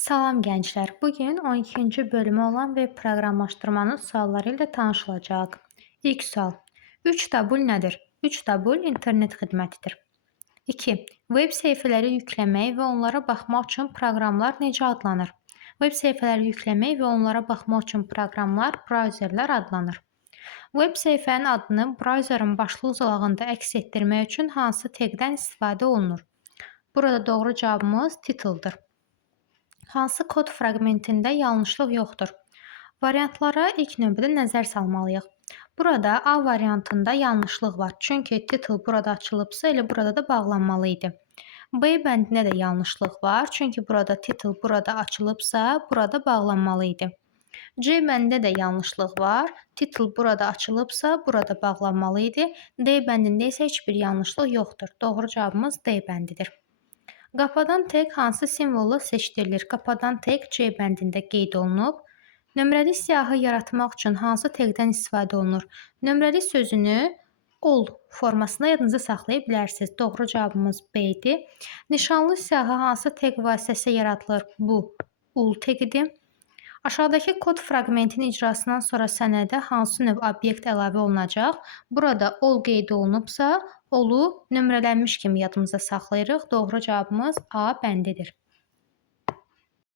Salam gənclər. Bugün 12-ci bölümü olan web proqramlaşdırmanın sualları ilə tanışılacaq. İlk sual. 3W nədir? 3W internet xidmətidir. 2. Web səhifələri yükləmək və onlara baxmaq üçün proqramlar necə adlanır? Web səhifələri yükləmək və onlara baxmaq üçün proqramlar brauzerlər adlanır. Web səhifənin adını brauzerin başlıq zolağında əks etdirmək üçün hansı tagdən istifadə olunur? Burada doğru cavabımız title'dır. Hansı kod fraqmentində yanlışlıq yoxdur? Variantlara ilk növbədə nəzər salmalıyıq. Burada A variantında yanlışlıq var. Çünki title burada açılıbsa, elə burada da bağlanmalı idi. B bəndində də yanlışlıq var. Çünki burada title burada açılıbsa, burada bağlanmalı idi. C bəndində də yanlışlıq var. Title burada açılıbsa, burada bağlanmalı idi. D bəndində isə heç bir yanlışlıq yoxdur. Doğru cavabımız D bəndidir. Qapadan tag hansı simvolla seçdirilir? Qapadan tag C bəndində qeyd olunub. Nömrəli siyahı yaratmaq üçün hansı tagdən istifadə olunur? Nömrəli sözünü all formasında yadınızda saxlaya bilərsiniz. Doğru cavabımız B idi. Nişanlı siyahı hansı tag vasitəsilə yaradılır? Bu all tagidir. Aşağıdakı kod fraqmentinin icrasından sonra sənədə hansı növ obyekt əlavə olunacaq? Burada all qeyd olunubsa, all'u nömrələnmiş kimi yadımıza saxlayırıq. Doğru cavabımız A bəndidir.